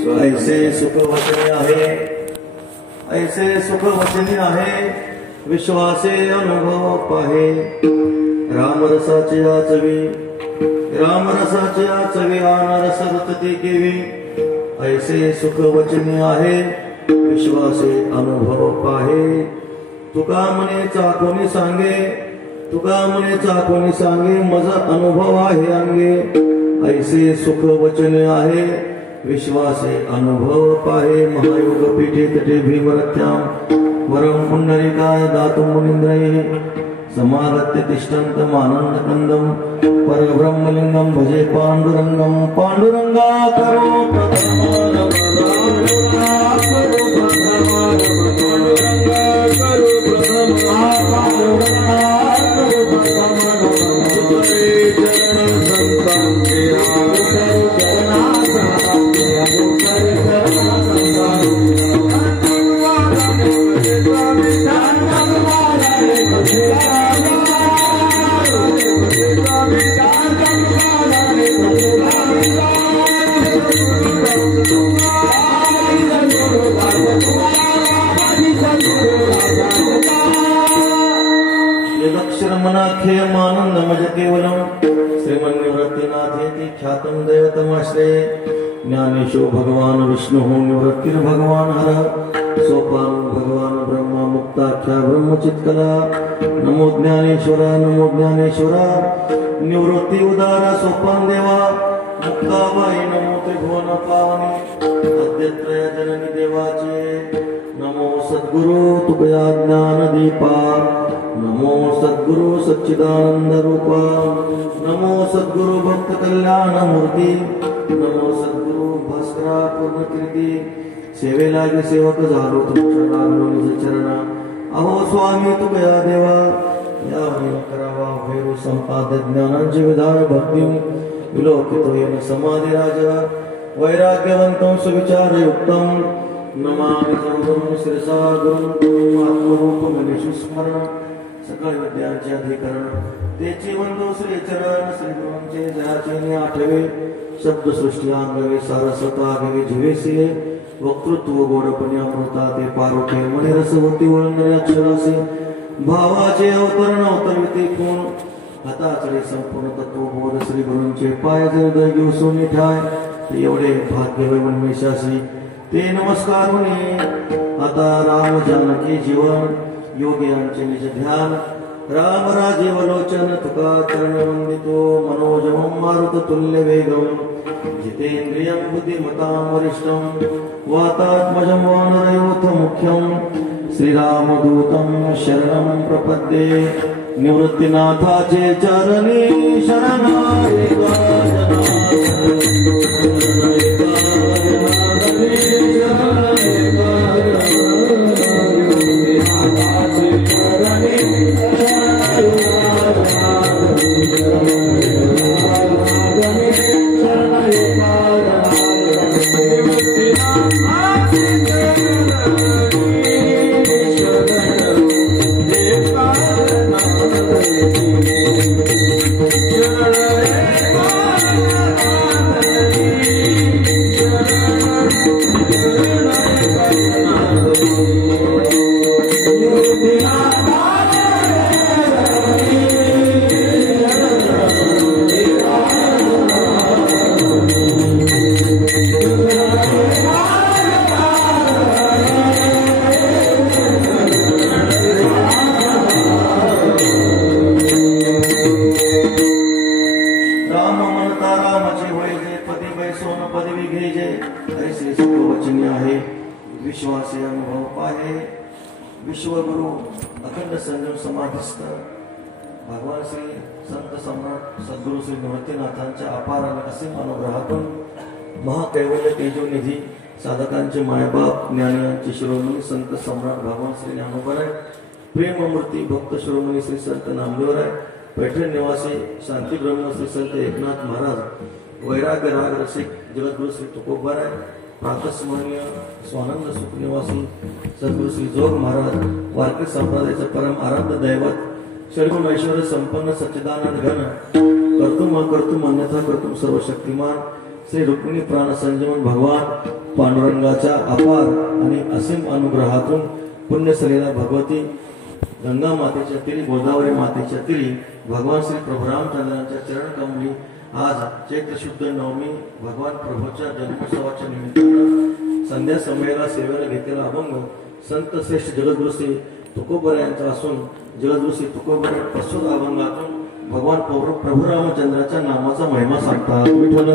ऐसे सुख वचनी आहे, ऐसे सुख वचनी आहे, विश्वासे अनुभव पाहे। रामरसाचे आचवी, रामरसाचे आचवी, आनरस रतती केवी। ऐसे सुख वचनी आहे, विश्वासे अनुभव पाहे। तुका म्हणे चाकोनी सांगे, तुका म्हणे चाकोनी सांगे, मज अनुभव आहे अंगे। ऐसे सुख वचने आहे, विश्वासे अनुभव पाहे। महायोग पीठे तटे भीमरथ्याम वरम पुंडरीकाय दातुं मुनींद्रैः समागत्य तिष्ठन्तमानन्द कंदम परब्रह्मलिंगम भजे पांडुरंगम। पांडुरंगा करो ख्यातम दैवतमाश्रये। ज्ञानेशो भगवान विष्णु निवृत्तिर भगवान हर। सोपान भगवान ब्रह्मा मुक्ताख्या ब्रह्मचित्कला। नमो ज्ञानेश्वरा, नमो ज्ञानेश्वरा। निवृत्ति उदारा सोपान देवा। मुक्ताबाई नमो त्रिभुवन पावनी। अद्यत्रय जननी देवाचे। नमो सद्गुरु तुकया ज्ञान दीपा। नमो सद्गुरु सच्चिदानंद रूपा। नमो सद्गुरु भक्त कल्याण मूर्ती। नमो सद्गुरु भास्करा पूर्ण कीर्ती। सेवेलागी सेवक झालो तुमच्या लागलो निज चरणा। अहो स्वामी तुकया देवा, यावे करावा भैरू संपाद ज्ञानांचे विधान भक्ती। विलोकितो येन समाधी राजा, वैराग्यवंतं सुविचार युक्तम। नमामि सद्गुरुं शिरसा गुरुं आत्मरूपमनिषु स्मरण। सकळ विद्यांचे अधिकरण तेची वंदो श्री चरण। श्री गुरूंचे जयाचे आठवे शब्द सृष्टी अंगवे सारस्वता आगवे जीवेसिये। वक्तृत्व गोडपणे अमृता ते पारोखे मने रस होती वळणारे अक्षरासे। भावाचे अवतरण अवतरविते कोण, हाताचळे संपूर्ण तत्वबोध। श्री गुरूंचे पाय हृदय घेऊ सोनी ठाय, ते एवढे भाग्य वैमनमेशासी। ते नमस्कार म्हणे आता राम जानकी जीवन। योगियांचे निज ध्यान, राम राजीव लोचन तुका चरण वंदितो। मनोजवं मारुत तुल्य वेगम, जितेन्द्रियं बुद्धिमतां वरिष्ठं। वातात्मजं वानरयोथ मुख्यं, श्रीरामदूतं शरणं प्रपद्ये। निवृत्तिनाथाचे चरणी शरणागता विश्वगुरु अखंड संयम समाधिस्थ भगवान श्री संत सम्राट सद्गुरु श्री निवृत्तीनाथांच्या अपार आणि असीम अनुग्रहातून महाकैवल्य तेजोनिधी साधकांचे मायबाप ज्ञानियांचे शिरोमणी संत सम्राट भगवान श्री ज्ञानोबराय, प्रेममूर्ती भक्त शिरोमणी श्री संत नामदेवराय, पैठण निवासी शांती ब्रह्म श्री संत एकनाथ महाराज, वैराग्य राग रसिक जगद्गुरु श्री तुकोबराय, प्रातस्मरणीय स्वानंद सुख निवासी सद्गुरु श्री जोग महाराज, वारकरी संप्रदायाचे परम आराध्य दैवत, षडगुण ऐश्वर्य संपन्न सच्चिदानंद घन, कर्तुम अकर्तुम अन्यथा कर्तुम सर्वशक्तिमान श्री रुक्मिणी प्राण संजीवन भगवान पांडुरंगाच्या अपार आणि असीम अनुग्रहातून पुण्यसलीला भगवती गंगा मातेच्या तिरी गोदावरी मातेच्या तिरी भगवान श्री प्रभू रामचंद्रांच्या चरण कमली आज चैत्र शुद्ध नवमी भगवान प्रभूच्या जन्मोत्सवाच्या निमित्तानं संध्या समयाला सेवेला घेतलेला अभंग संत श्रेष्ठ जगद्गुरु श्री तुकोबर यांचा असून जगद्गुरु श्री तुकोबर प्रस्तुत अभंगातून भगवान प्रभू रामचंद्राच्या नामाचा महिमा सांगतात. विठ्ठल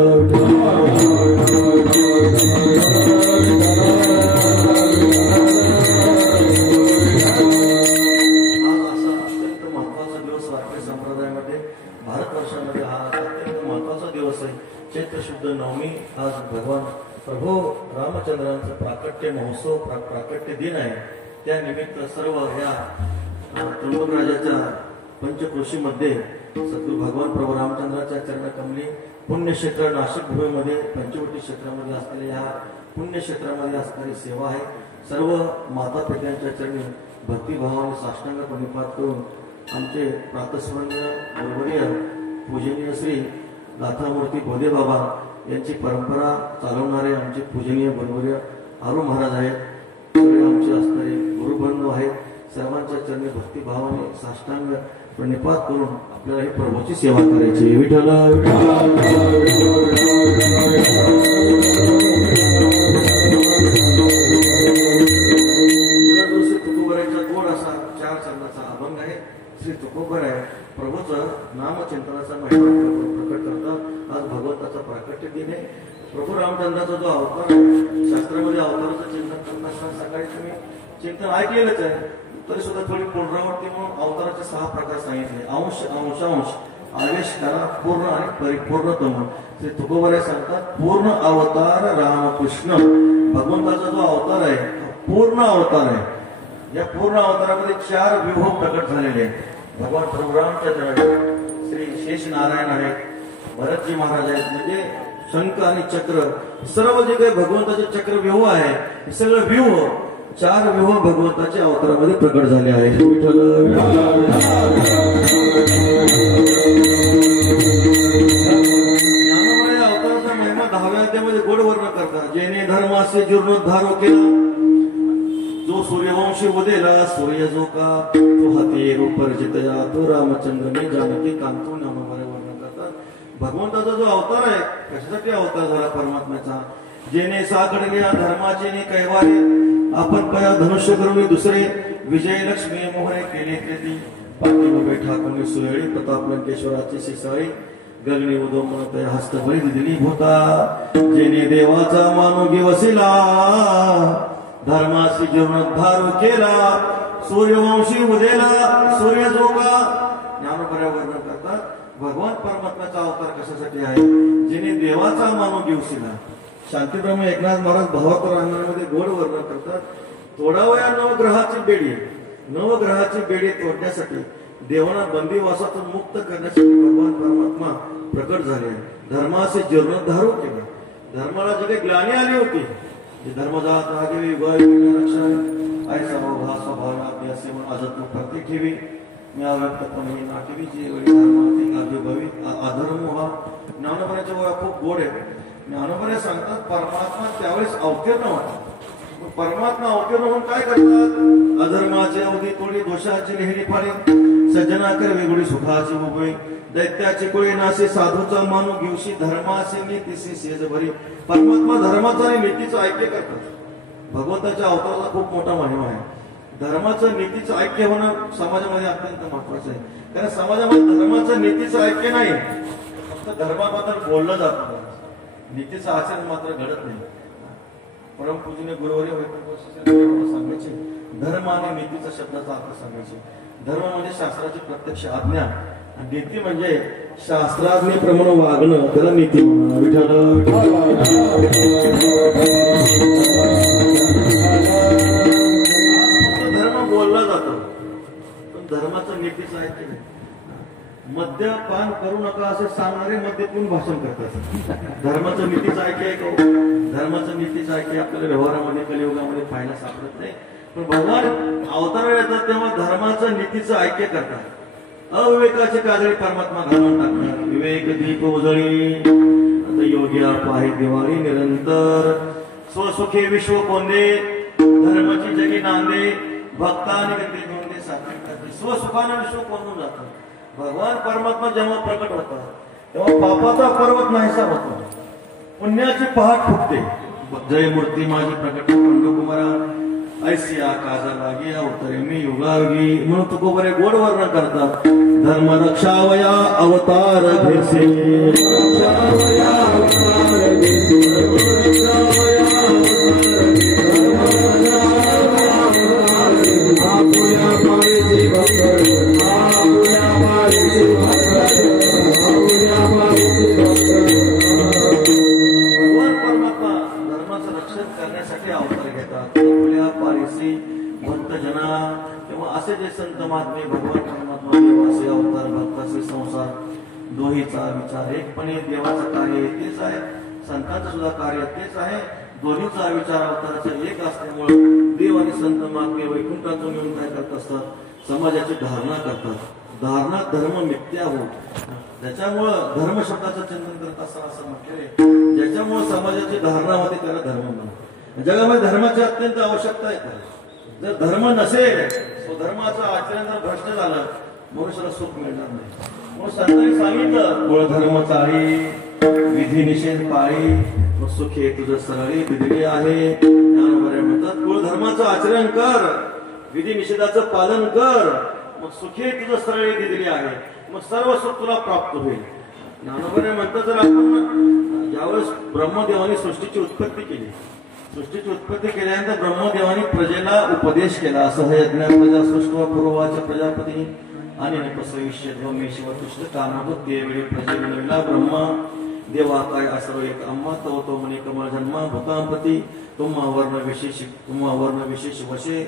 भारतवर्षामध्ये हा अत्यंत महत्वाचा दिवस आहे. चैत्र शुद्ध नवमी आज भगवान प्रभू रामचंद्रांचा प्राकट्य महोत्सव प्राकट्य दिन आहे. त्यानिमित्त सर्व या त्र्यंबकराजाच्या पंचक्रोशीमध्ये सद्गुरू भगवान प्रभू रामचंद्राच्या चरणकमली पुण्यक्षेत्र नाशिक भूमीमध्ये पंचवटी क्षेत्रामध्ये असलेल्या या पुण्यक्षेत्रामध्ये असणारी सेवा आहे. सर्व माता पित्यांच्या चरणी भक्तिभावाने साष्टांग प्रणिपात करून आमचे प्रातस्मरणीय गुरुवर्य पूजनीय श्री दातामूर्ती भोदे बाबा यांची परंपरा चालवणारे आमचे पूजनीय गुरुवर्य आरू महाराज आहेत. सगळे आमचे असणारे गुरुबंधू आहेत. सर्वांच्या चरणी भक्तिभावाने साष्टांग प्रणिपात करून आपल्याला ही प्रभूची सेवा करायची. विठ्ठल अभंग आहे. श्री तुकोबर आहे प्रभूचं नामचिंतनाचा महिमा प्रकट करतात. आज भगवंताचा प्राकट्य दिन आहे. प्रभू रामचंद्राचा जो अवतार आहे शास्त्रामध्ये अवताराचं चिंतन करत असताना सकाळी तुम्ही चिंतन ऐकलेलंच आहे तरी सुद्धा थोडी पुनरावृत्ती म्हणून अवताराचे 6 प्रकार सांगितले. अंश अंशांश आवेश करा पूर्ण आणि परिपूर्णतम. श्री तुकोबर सांगतात पूर्ण अवतार रामकृष्ण. भगवंताचा जो अवतार आहे पूर्ण अवतार आहे. या पूर्ण अवतारामध्ये 4 व्यूह प्रकट झालेले आहेत. भगवान प्रभू रामचंद्र श्री शेष नारायण आहेत, भरतजी महाराज आहेत. म्हणजे शंख आणि चक्र सर्व जे काही भगवंताचे चक्र व्यूह आहे हे सगळं व्यूह 4 व्यूह भगवंताच्या अवतारामध्ये प्रकट झाले आहेत. अवताराचा महिमा 10व्या अध्यायामध्ये गोड वर्णन करतात. जेने धर्माचे जीर्णोद्धार केला जो सूर्यवंशी उदेला सूर्य जो का तो हाती रूपर्जितया तो रामचंद्र ने जानकी कांतो नामाद्वारे वर्णन करतात. भगवंताचा जो अवतार आहे कशासाठी अवतार झाला परमात्म्याचा. जेने साकडल्या धर्माचे ने कैवारे आपण पया धनुष्य करून दुसरे विजयलक्ष्मी मोहरे केले कृती पाठी उभे ठाकून सुरेळी प्रताप लंकेश्वराची शिसाळी गगनी उदो म्हणत हस्त बळी दिली होता. जेने देवाचा मानोगी वसिला धर्माशी जीर्णोद्धार केला सूर्यवंशी उदेला सूर्य जोगा. ज्ञानोबऱ्या वर्णन करतात भगवान परमात्म्याचा अवतार कशासाठी आहे. जिने देवाचा मानव घेऊसिला. शांतीब्रह्म एकनाथ महाराज भावाकर रांगणामध्ये गोड वर्णन करतात. तोडावया नवग्रहाची बेडी. नवग्रहाची बेडी तोडण्यासाठी देवांना बंदीवासातून मुक्त करण्यासाठी भगवान परमात्मा प्रकट झाले. धर्माचे जीर्णोद्धार केला. धर्माला जी काही ग्लानी आली होती धर्मजात आगे रक्षण ऐसा भाव स्वभाव असे म्हणून आजत प्रत्येक ठेवी मी अव्यक्तपणे नाटिवी जी वेळी धर्माती भवी अधर्म हा ज्ञानोबऱ्याच्या वया खूप गोड आहे. ज्ञानोबऱ्या सांगतात परमात्मा त्यावेळेस अवतीर्ण होता. परमात्मा अवतीर्ण होऊन काय करतात. अधर्माचे अवधी तोडी दोषाची लेहरी फाडी सज्जनाकर वेगळी सुखाची मुबई दैत्याची कोळी नासे साधूचा मानू घेऊशी धर्माचे नीतीशी सेज भरी. परमात्मा धर्माचा आणि नीतीचं ऐक्य करतात. भगवंताच्या अवताराचा खूप मोठा महिमा आहे. धर्माचं नीतीचं ऐक्य होणं समाजामध्ये अत्यंत महत्वाचं आहे. कारण समाजामध्ये धर्माचं नीतीचं ऐक्य नाही फक्त धर्माबद्दल बोललं जातं नीतीचं आचरण मात्र घडत नाही. परमपूजनीय गुरुवर्य सांगायचे धर्म आणि नीतीचा शब्दाचा अर्थ सांगायचे. धर्म म्हणजे शास्त्राची प्रत्यक्ष आज्ञा आणि नीती म्हणजे शास्त्राज्ञेप्रमाणे वागणं त्याला नीती म्हणा. विठ्ठल धर्म बोलला जातो पण धर्माचं नीतीचं ऐक्य नाही. मद्यपान करू नका असे सांगणारे मद्यपून भाषण करतात. धर्माचं नीतीचं ऐक्य आहे का. धर्माचं नीतीचं ऐक्य आपल्याला व्यवहारामध्ये कलियुगामध्ये पाहायला सापडत नाही. पण भगवान अवतार येतात तेव्हा धर्माचं नीतीचं ऐक्य करतात. अविवेकाचे काजळी परमात्मा घालून टाकणार. विवेक दीप उजळी योग्या पाहे दिवाळी निरंतर स्वसुखे विश्व कोंदे धर्माची जगी नांदे भक्तानी गती गोंदे सात्विक करते स्वसुखाने विश्व कोंदून जातं. भगवान परमात्मा जेव्हा प्रकट होता तेव्हा पापाचा पर्वत नाहीसा होतो, पुण्याची पहाट फुटते. जय मूर्ती माझी प्रकट पंडुकुमारा ऐसिया काजा लागी अवतरे मी युगागी म्हणून तुकोबरे गोड वर्णन करतात. धर्म रक्षावया अवतार घेसे असे जे संत महात्मे भगवान परमात्मा देवाचे अवतार भक्ताचे संसार दोहीचा विचार एकपणे देवाचं कार्य तेच आहे, संतांचं सुद्धा कार्य तेच आहे. दोन्हीचा विचार अवताराचा एक असल्यामुळे देव आणि संत महात्मे वैकुंठातून येऊन काय करत असतात, समाजाची धारणा करतात. धारणा धर्म मिथ्या होत, त्याच्यामुळं धर्म शब्दाचं चिंतन करत असताना असं म्हटलेले ज्याच्यामुळे समाजाची धारणा होते त्याला धर्म म्हणतात. जगामध्ये धर्माची अत्यंत आवश्यकता आहे. जर धर्म नसेल, स्वधर्माचं आचरण जर भ्रष्ट झालं, मनुष्याला सुख मिळणार नाही. म्हणून संतांनी सांगितलं कुळधर्म चाळी विधी निषेध पाळी मग सुखे तुझं सरळी बिदडी आहे. ज्ञानोबा म्हणतात कुळधर्माचं आचरण कर, विधी निषेधाचं पालन कर, मग सुखे तुझं सरळी बिदडी आहे, मग सर्व सुख तुला प्राप्त होईल. ज्ञानोबा म्हणतात जर आपण ज्यावेळेस ब्रह्मदेवाने सृष्टीची उत्पत्ती केली, सृष्टीची उत्पत्ती केल्यानंतर ब्रह्मदेवाने प्रजेला उपदेश केला. असं हे यज्ञ प्रजा सृष्टवा पूर्वाच्या प्रजापती आणि नपसविष्यध्वमेश्वर कृष्ण कामभूत देवेळी प्रजेला ब्रह्मा देवा काय असरो एक अम्मा तव तो म्हणे कमळ जन्मा भूतांपती तुम्हा वर्ण विशेष वशे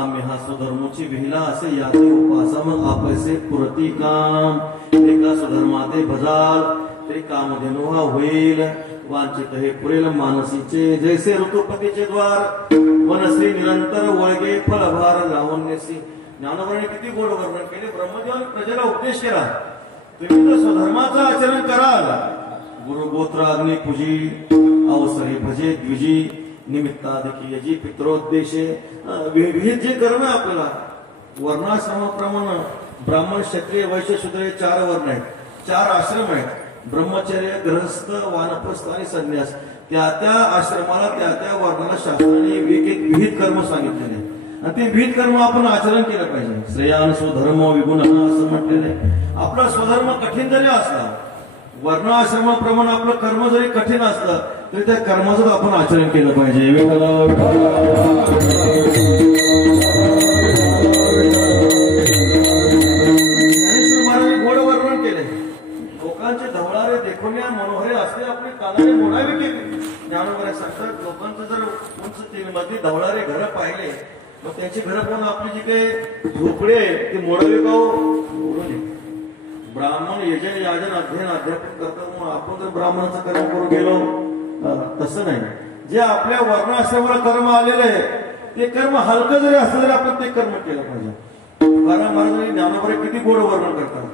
आम्ही हा स्वधर्मोची विहिला असे याचे उपासा मग आपैसे पुरती काम एका स्वधर्माते भजाल ते कामधेनुहा होईल वांछित हे पुरेल मानसीचे जैसे ऋतुपतीचे द्वार वनश्री निरंतर वळगे फळभार लावण्यासी. ज्ञानोबाने किती गोड वर्णन केले. ब्रह्मदेवाने प्रजेला उपदेश केला, तुम्ही जर स्वधर्माचं आचरण कराल, गुरुगोत्र अग्नी पूजी अवसरी भजे द्विजी निमित्ताधिकी यजी पित्रोद्देशे विविध जे कर्म आहे आपल्याला वर्णाश्रमाप्रमाणे ब्राह्मण क्षत्रिय वैश्य शूद्र 4 वर्ण आहेत, 4 आश्रम आहेत. ब्रह्मचर्य गृहस्थ वानप्रस्थ आणि संन्यास. त्या त्या आश्रमाला त्या त्या वर्णाला शास्त्राने विहित कर्म सांगितलेले आणि ते विहित कर्म आपण आचरण केलं पाहिजे. श्रेयान स्वधर्म विगुण असं म्हटलेलं आहे. आपला स्वधर्म कठीण जरी असला, वर्ण आश्रमाप्रमाणे आपलं कर्म जरी कठीण असलं तरी त्या कर्माचं आपण आचरण केलं पाहिजे. महाराजांनी गोड वर्णन केले. लोकांचे धवळारे देखुन्या मनोहरे असले आपले कानाने मोडावे केले. ज्ञानोबा सांगतात लोकांचं जर उंच 3 मधली धवळारे घर पाहिले मग त्यांची घरं पाहून आपली जी काही झोपडे ते मोडावे का मोडू नये. ब्राह्मण यजन याजन अध्ययन अध्यापन करतात म्हणून आपण जर ब्राह्मणाचं कर्म करू गेलो तसं नाही. जे आपल्या वर्णाश्रमाला कर्म आलेलं आहे ते कर्म हलकं जरी असलं तरी आपण ते कर्म केलं पाहिजे. कारण महाराजांनी ज्ञानोबा किती गोड वर्णन करतात.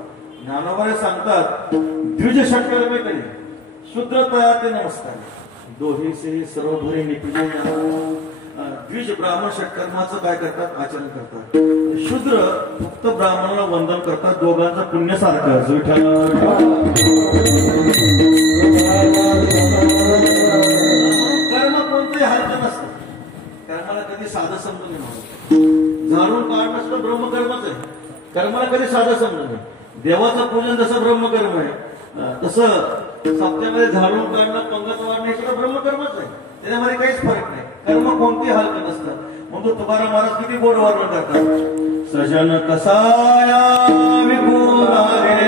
ज्ञानोबा सांगतात द्विज षटकर्म करी शूद्र तयाते नमस्कार दोही से सर्व भरे निपिजे. द्विज ब्राह्मण षटकर्माचं काय करतात आचरण करतात. शूद्र फक्त ब्राह्मणाला वंदन करतात. दोघांचं पुण्यासारखं कर्म कोणतंही हलकं नसतं. कर्माला कधी साधं समजून नये. जाणून काढणं सुद्धा ब्रह्मकर्मच आहे. कर्माला कधी साधं समजून नये. देवाचं पूजन जसं ब्रह्मकर्म आहे तसं सप्त्यामध्ये झाडून काढणं पंगत वाढणे सुद्धा ब्रह्मकर्मच आहे. त्याच्यामध्ये काहीच फरक नाही. कर्म कोणतेही हलकं नसतं. म्हणून तुकाराम महाराज किती गोड वर्णन करतात. सजन कसाया विपुलारे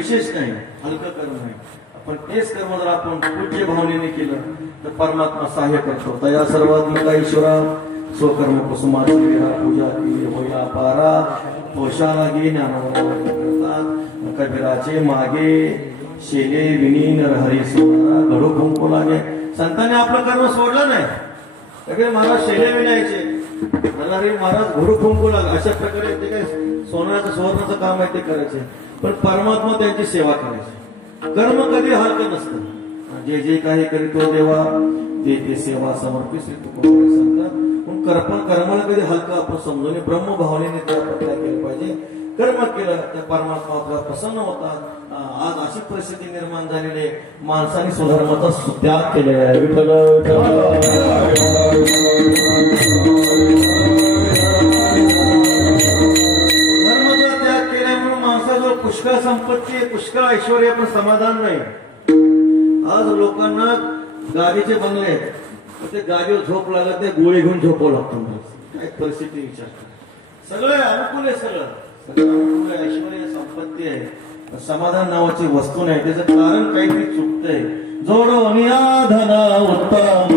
विशेष काही हलकं कर्म नाही. पण तेच कर्म जर आपण पूज्य भावनेने केलं तर परमात्मा सहाय्य करतो. तया सर्वात्मका ईश्वरा स्वकर्म कुसुमाची पूजा की होया पारा पोषाला गे ज्ञानावतात कबीराचे मागे शेले विनी नरहरी सोनारा घडू कुंकू लागे. संतांनी आपलं कर्म सोडलं नाही. कबीर महाराज शेले विनायचे, नरहरी महाराज घडू कुंकू लागे. अशा प्रकारे ते काय सोन्याचं सुवर्णाचं काम आहे ते करायचे. पण परमात्मा त्यांची सेवा करायची. कर्म कधी हलकं नसतं. जे जे काही करीतो देवा ते ते सेवा समर्पित सांगतात. पण कर्माला कधी हलकं आपण समजून ब्रह्म भावनेने त्या प्रकारे केलं पाहिजे. कर्म केलं त्या परमात्मा आपल्याला प्रसन्न होतात. आज अशी परिस्थिती निर्माण झालेली आहे. माणसाने स्वधर्माचा त्याग केलेला आहे. विठ्ठल धर्माचा त्याग केल्यामुळे माणसाजवळ पुष्कळ संपत्ती आहे, पुष्कळ ऐश्वर्य, पण समाधान नाही. आज लोकांना गाडीचे बंगले आहेत, ते गाडीवर झोप लागत नाही, गोळी घेऊन झोपावं लागतं. काय परिस्थिती विचार सगळं अनुकूल आहे, सगळं अनुकूल आहे, ऐश्वर्य संपत्ती आहे, समाधान नावाची वस्तू नाही. त्याचं कारण काहीतरी चुकतंय. जोडोनिया धना उत्तम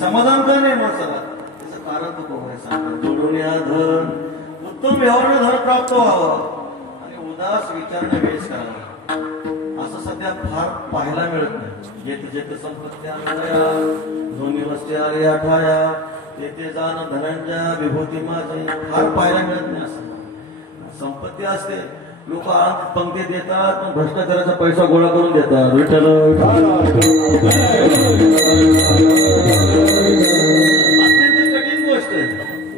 समाधान का नाही माणसाला? त्याचं कारण तो बघायला सांगतो. जोडून या धन उत्तम व्यवहाराने धन प्राप्त व्हावं आणि उदास विचारणे वेळेस करावा. असं सध्या फार पाहायला मिळत नाही. जेथे जेथे संपत्त्या दोन्ही वस्त्या रे आठाया तेथे जाण धनांच्या विभूती माझे फार पाहायला मिळत नाही. असं संपत्ती असते, लोक आज पंक्ती देतात, भ्रष्टाचाराचा पैसा गोळा करून देतात. विठ्ठल अत्यंत कठीण गोष्ट आहे.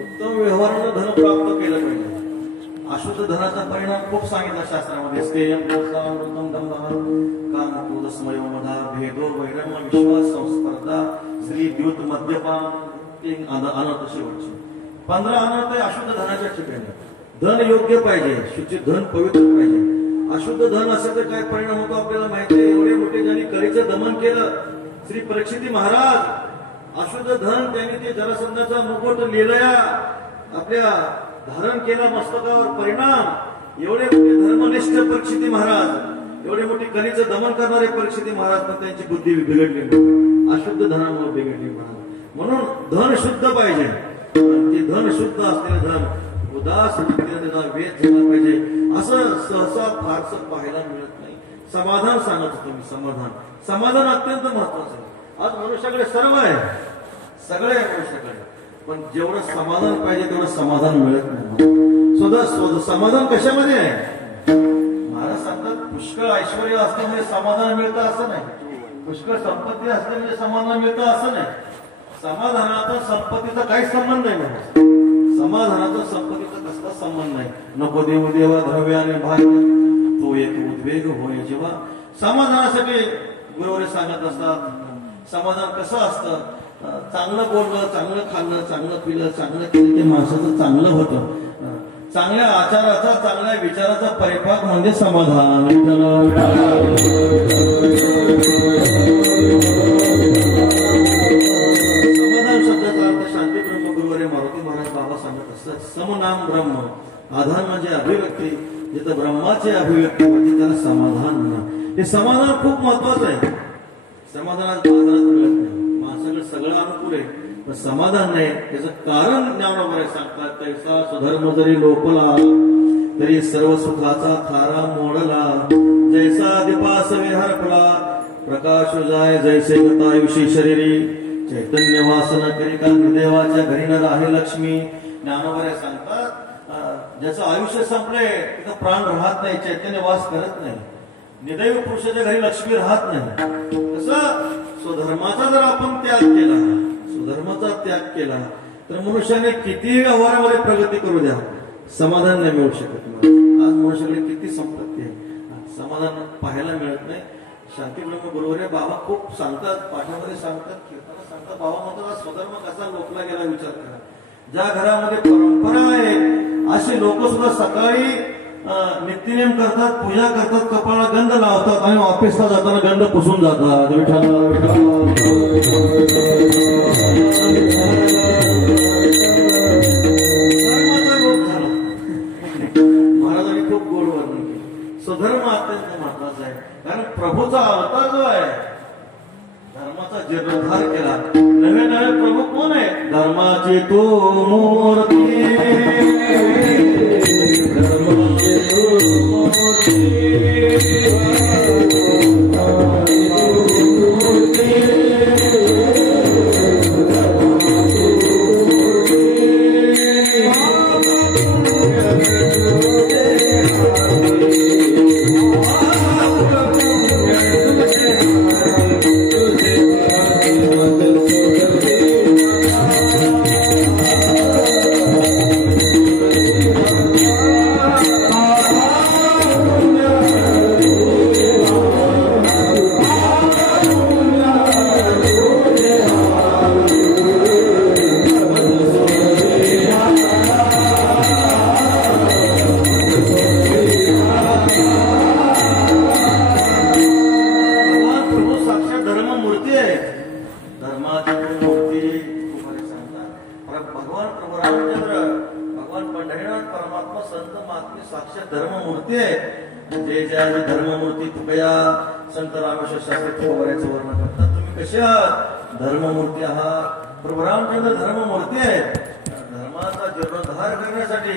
उत्तम व्यवहारानं धन प्राप्त केलं पाहिजे. अशुद्ध धनाचा परिणाम खूप सांगितला शास्त्रामध्ये. भेदो वैरम विश्वास संस्पर्धा स्त्री द्यूत मद्यपान अनर्थ शेवटचे 15 अनर्थ अशुद्ध धनाच्या ठिकाणी. धन योग्य पाहिजे, शुचित धन पवित्र पाहिजे. अशुद्ध धन असेल तर काय परिणाम होतो आपल्याला माहिती आहे. एवढे मोठे ज्यांनी कलीचं दमन केलं श्री परीक्षिती महाराज, अशुद्ध धन त्यांनी ते जरासंधाचा मुकुट लिलया आपल्या धारण केला मस्तकावर. परिणाम एवढे मोठे धर्मनिष्ठ परीक्षिती महाराज, एवढे मोठे कलीचं दमन करणारे परीक्षिती महाराज, पण त्यांची बुद्धी बिघडली, अशुद्ध धनामुळे बिघडली महाराज. म्हणून धन शुद्ध पाहिजे. ते धन शुद्ध असलेले धन उदास त्याचा वेध झाला पाहिजे. असं सहसा फारसं पाहायला मिळत नाही. समाधान सांगत होतो मी. समाधान अत्यंत महत्वाचं आहे. आज मनुष्याकडे सर्व आहे, सगळे आहे मनुष्याकडे, पण जेवढं समाधान पाहिजे तेवढं समाधान मिळत नाही. समाधान कशामध्ये आहे? महाराज सांगतात पुष्कळ ऐश्वर्य असतं म्हणजे समाधान मिळतं असं नाही, पुष्कळ संपत्ती असते म्हणजे समाधान मिळतं असं नाही. समाधानाचा संपत्तीचा काही संबंध नाही. समाधानाचा संपत्तीचा कसला संबंध नाही. नको देव देवा द्रव्याने भाग्य तो एक उद्वेग होय जेव्हा. समाधानासाठी गुरुवारी सांगत असतात. समाधान कसं असतं? चांगलं बोललं, चांगलं खाल्लं, चांगलं पिलं, चांगलं केलं ते माणसाचं चांगलं होतं. चांगल्या आचाराचा, चांगल्या विचाराचा परिपाक म्हणजे समाधान. समाधान शब्दाचा याचा अर्थ शांती ब्रह्म गुरुवारी मारुती महाराज बाबा सांगत असतात, समनाम ब्रह्म, आधान म्हणजे अभिव्यक्ती, जिथं ब्रह्माची अभिव्यक्ती होती त्याला समाधान म्हणा. हे समाधान खूप महत्वाचं आहे. समाधानात बाजारात मिळत नाही, माणसाकडे सगळं अनुकूल आहे पण समाधान नाही. त्याचं कारण ज्ञानोबरे सांगतात, तैसा स्वधर्म जरी लोपला तरी सर्व सुखाचा थारा मोडला, जैसा दिपास विहरपला प्रकाश जाय जैसे गतायुषी शरीरी, चैतन्य वासना करी का देवाच्या घरी न राहे लक्ष्मी. ज्ञानोबरे सांगतात ज्याचं आयुष्य संपले तिथं प्राण राहत नाही, चैतन्य वास करत नाही, निदैव पुरुषाच्या घरी लक्ष्मी राहत नाही. तसं स्वधर्माचा जर आपण त्याग केला, स्वधर्माचा त्याग केला तर मनुष्याने किती व्यवहारामध्ये प्रगती करू द्या, समाधान नाही मिळू शकत. आज मनुष्याकडे किती संपत्ती आहे, समाधान पाहायला मिळत नाही. शांती ब्रह्म गुरुवारी बाबा खूप सांगतात, पाठामध्ये सांगतात, कीर्तनात सांगतात. बाबा म्हणतात स्वधर्म कसा लोकला गेला विचार करा. ज्या घरामध्ये परंपरा आहे असे लोक सुद्धा सकाळी नित्यनेम करतात, पूजा करतात, कपाळाला गंध लावतात आणि ऑफिसला जाताना गंध पुसून जातात. महाराजांनी खूप गोड वर्णन केलं. स्वधर्म अत्यंत महत्वाचा आहे, कारण प्रभूचा अवतार जो आहे धर्माचा जीर्णोद्धार केला. नवे नवे प्रभू कोण आहे? धर्माची तो मूर्ती, धर्माची तो मूर्ती, धर्ममूर्ती आहात. प्रभू रामचंद्र धर्ममूर्ती आहेत. धर्माचा जीर्णोद्धार करण्यासाठी,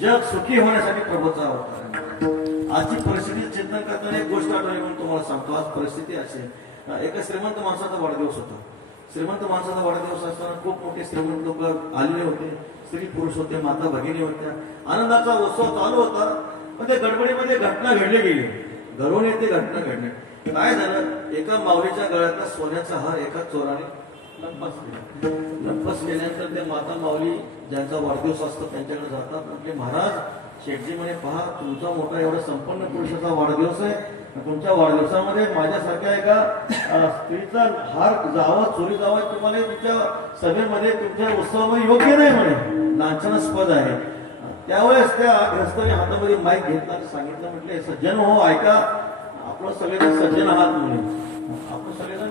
जग सुखी होण्यासाठी प्रभूचा अवतार आहे. आजची परिस्थिती चिंतन करताना एक गोष्ट आठवली म्हणून तुम्हाला सांगतो. आज परिस्थिती अशी, एका श्रीमंत माणसाचा वाढदिवस होता. श्रीमंत माणसाचा वाढदिवस असताना खूप मोठे श्रीमंत लोक आलेले होते, स्त्री पुरुष होते, माता भगिनी होत्या. आनंदाचा उत्सव चालू होता पण त्या गडबडीमध्ये घटना घडली गेली. घरून येते घटना घडली. काय झालं, एका माऊलीच्या गळ्यातला सोन्याचा हार एका चोराने लंपस केल्यानंतर ते माता माऊली ज्यांचा वाढदिवस असतो त्यांच्याकडे जातात. म्हटले महाराज, शेठजी म्हणे पहा, तुमचा मोठा एवढा संपन्न पुरुषाचा वाढदिवस आहे, तुमच्या वाढदिवसामध्ये माझ्यासारख्या एका स्त्रीचा हार जावा, चोरी जावा, तुम्हाला तुमच्या सभेमध्ये, तुमच्या उत्सवामध्ये योग्य नाही म्हणे, लांछनास्पद आहे. त्यावेळेस त्या ग्रस्ताने हातामध्ये माईक घेतला, सांगितलं, म्हटले सज्जन हो ऐका, आपण सगळेजण सज्जन आहात म्हणे, आपण सगळेजण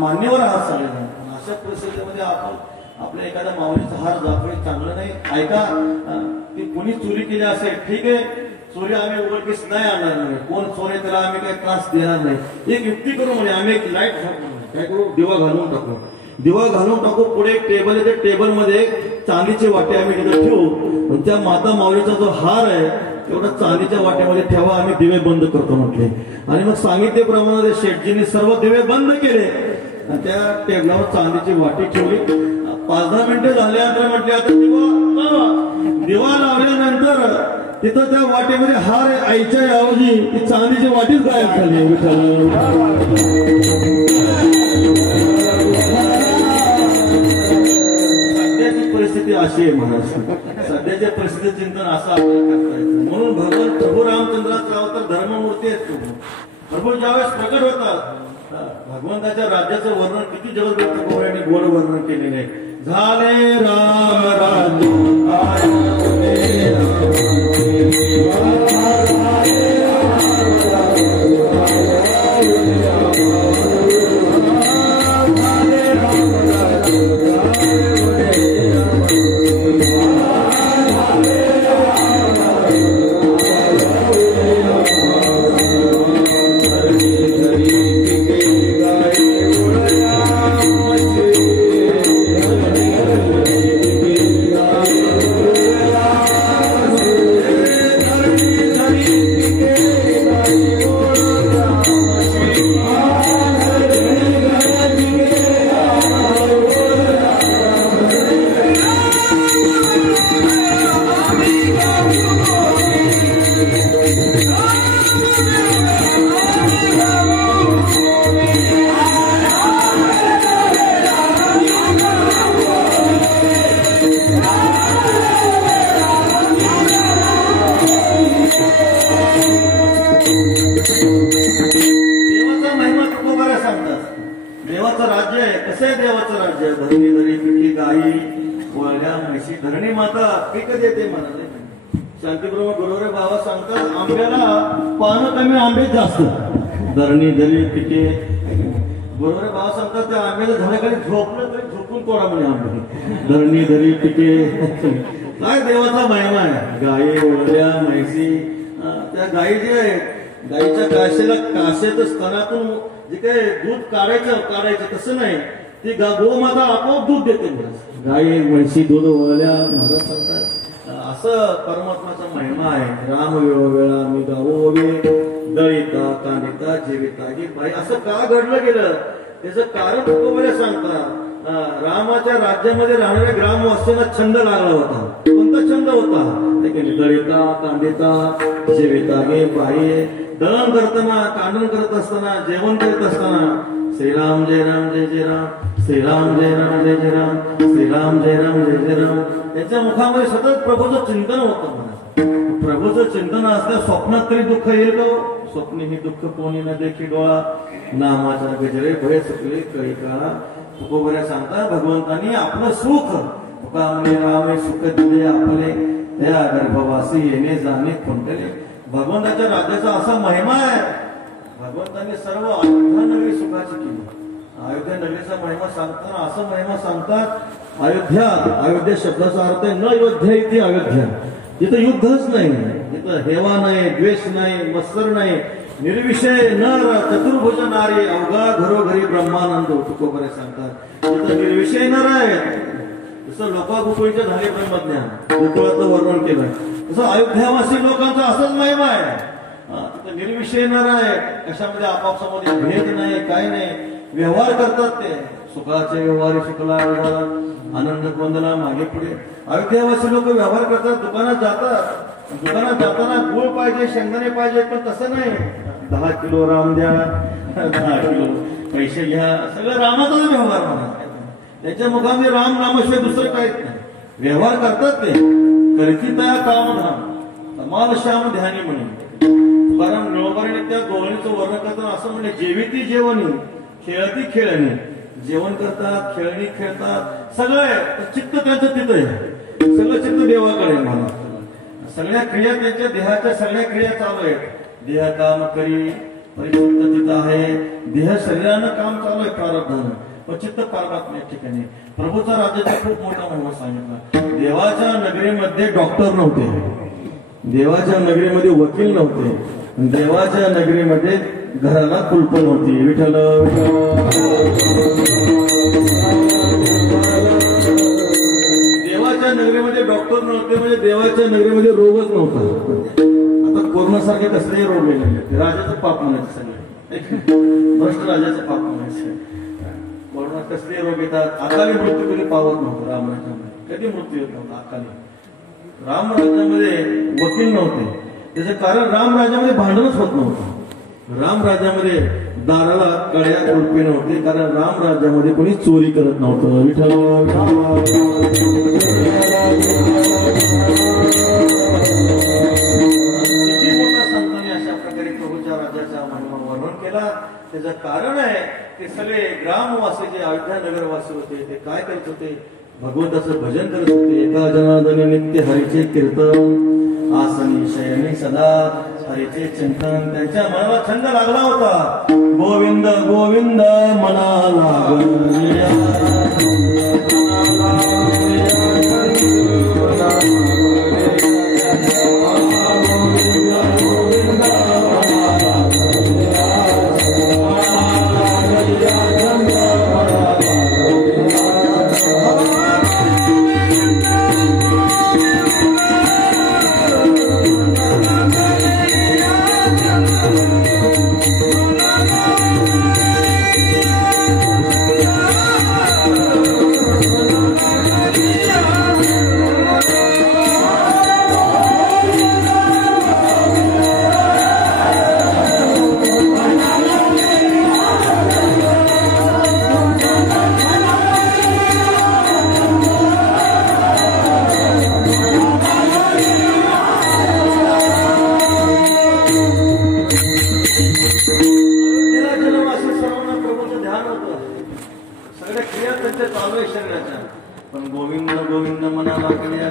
मान्यवर आहात सगळेजण. अशा परिस्थितीमध्ये आपण आपल्या एखाद्या माऊलीचा हार दाखवणे चांगलं नाही. ऐका, ती कोणी चोरी केली असेल ठीक आहे, चोरी आम्ही उघडकीस नाही आणणार म्हणे, कोण चोरी त्याला आम्ही काही त्रास देणार नाही. एक युक्ती करू म्हणे, आम्ही एक लाईट काय करू, दिवा घालून टाकू. दिवा घालून टाकू, पुढे एक टेबल आहे, त्या टेबलमध्ये चांदीचे वाटे आम्ही तिथे ठेवू, त्या माता माऊलीचा जो हार आहे तेवढा चांदीच्या वाट्यामध्ये ठेवा, आम्ही दिवे बंद करतो म्हटले. आणि मग सांगितल्याप्रमाणे शेठजीने सर्व दिवे बंद केले, त्या टेबलावर चांदीची वाटी ठेवली. 5-10 मिनिटं झाल्यानंतर म्हटले आता दिवा लावल्यानंतर तिथं त्या वाटेमध्ये हार आईच्या ऐवजी ती चांदीची वाटीच गायब झाली. सध्याची परिस्थिती अशी आहे महाराज, सध्याच्या परिस्थिती चिंतन असं आपल्याला करता येतं. म्हणून भगवान प्रभू रामचंद्राचा अवतार धर्ममूर्ती आहे. प्रभू ज्यावेळेस प्रकट होतात, भगवंताच्या राज्याचं वर्णन किती जगद्गुरु गौऱ्यांनी गोड वर्णन केलेले आहे. झाले राम राज्य वळल्या म्हशी धरणी माता पीक देते म्हणाले. शांतीप्रभू गुरुरे बाबा सांगतात आंब्याला पानं कमी आंबे जास्त. धरणी धरी पिके गुरुरे बाबा सांगतात त्या आंब्याला झाडाखाली झोपलं तरी झोपून तोडा म्हणे आंबे. धरणी धरी पिके काय देवाचा महिमा आहे. गायी वळल्या म्हैसी त्या गायी जे आहेत गायीच्या काशेत स्तनातून जे काय दूध काढायचं तसं नाही. ती गोमाता आपोआप दूध देते. गायी म्हैसी दूध वळल्या महाराज सांगतात असं परमात्माचा महिमा आहे. राम वेळोवेळा मी गावोवे दळिता कांडिता जीविता ही बाई असं का घडलं गेलं त्याचं कारण तुकोबरे सांगतात. रामाच्या राज्यामध्ये राहणाऱ्या ग्रामवासीयांना छंद लागला होता. कोणता छंद होता. दळिता कांडिता जीविता हे बाई दळण करताना कांडण करत असताना जेवण करत असताना श्रीराम जय राम जय जय राम श्रीराम जय राम जय जय राम श्रीराम जय राम जय जय राम त्यांच्या मुखामध्ये सतत प्रभूचं चिंतन होतं. प्रभूचं चिंतन असल्या स्वप्नात तरी दुःख येईल का. स्वप्नी ही दुःख कोणी न देखी डोळा नामाच्या गजरे भय चुकले कळी काळा. तुकोबऱ्या सांगता भगवंतांनी आपलं सुख तुका म्हणे रामे सुख दिले आपले त्या गर्भवासी येणे जाणे कोणतले. भगवंताच्या राज्याचा असा महिमा आहे. भगवंतांनी सर्व अयोध्या नगरी सुखाची केली. अयोध्या नगरीचा महिमा सांगताना असं महिमा सांगतात अयोध्या शब्दाचा अर्थ आहे न योध्या इथे अयोध्या. तिथं युद्धच नाही. तिथं हेवा नाही द्वेष नाही मत्सर नाही निर्विषय नर चतुर्भुज नारी अवघा घरोघरी ब्रह्मानंद. तुकोबरे सांगतात तिथं निर्विषय नर आहे. जसं लोकागुकुळीच्या झाले ब्रह्मज्ञान गोकुळाचं वर्णन केलं तसं अयोध्यावासी लोकांचा असंच महिमा आहे. तिथं निर्विषय नर आहे. कशामध्ये आपापसामध्ये भेद नाही काय नाही. व्यवहार करतात ते सुखाचे व्यवहार सुखला आनंद गोंधळा मागे पुढे. अयोध्यावासी लोक व्यवहार करतात. दुकानात जाताना गुळ पाहिजे शेंगदाणे पाहिजे पण तसं नाही. 10 किलो राम द्या 10 किलो पैसे घ्या सगळं रामाचाच व्यवहार म्हणा. त्याच्या मुखामध्ये राम नामाशिवाय दुसरं काहीच नाही. व्यवहार करतात ते करती तया काम धाम तमाल श्याम ध्यानी म्हणे. कारण नळोबारीने त्या गवळणीचं वर्णन करताना असं म्हणे जेविती जेवणी खेळती खेळणी. जेवण करतात खेळणी खेळतात सगळं चित्त त्यांचं तिथं आहे. सगळं चित्त देवाकडे म्हणा. सगळ्या क्रिया त्यांच्या देहाच्या सगळ्या क्रिया चालू आहेत. देह काम करी परिचित्त तिथं आहे. देह शरीरानं काम चालू आहे प्रारब्धानं पण चित्त परमात्म्या ठिकाणी. प्रभूचा राज्याचा खूप मोठा महिमा सांगितला. देवाच्या नगरीमध्ये डॉक्टर नव्हते. देवाच्या नगरीमध्ये वकील नव्हते. देवाच्या नगरीमध्ये घराला कुलप नव्हती. विठ्ठल देवाच्या नगरीमध्ये डॉक्टर नव्हते म्हणजे देवाच्या नगरीमध्ये रोगच नव्हता. आता कोरोनासारखे कसलेही रोग गेले राजाचं पाप म्हणायचं सगळे भ्रष्ट राजाचं पाप म्हणायचं. कोरोना कसले रोग येतात. अकाली मृत्यू कधी पावत नव्हतं रामराज्यामध्ये. कधी मृत्यू येत नव्हता अकाली. रामराज्यामध्ये वकील नव्हते. त्याचं कारण रामराज्यामध्ये भांडणच होत नव्हतं. रामराज्यामध्ये दाराला कड्या कुलपे नव्हते कारण रामराज्यामध्ये कोणी चोरी करत नव्हतं. विठ्ठल किती मोठा संतांनी अशा प्रकारे प्रभूच्या राज्याचा महिमा वर्णन केला. त्याचं कारण आहे की सगळे ग्रामवासी जे अयोध्या नगरवासी होते ते काय करत होते भगवंताचं भजन करत होते. एका जनार्दनी नित्य हरीचे कीर्तन आसनी शयनी सदा हरीचे चिंतन. त्यांच्या मनाला छंद लागला होता. गोविंद गोविंद मना गोविंद गोविंद मनाला कल्या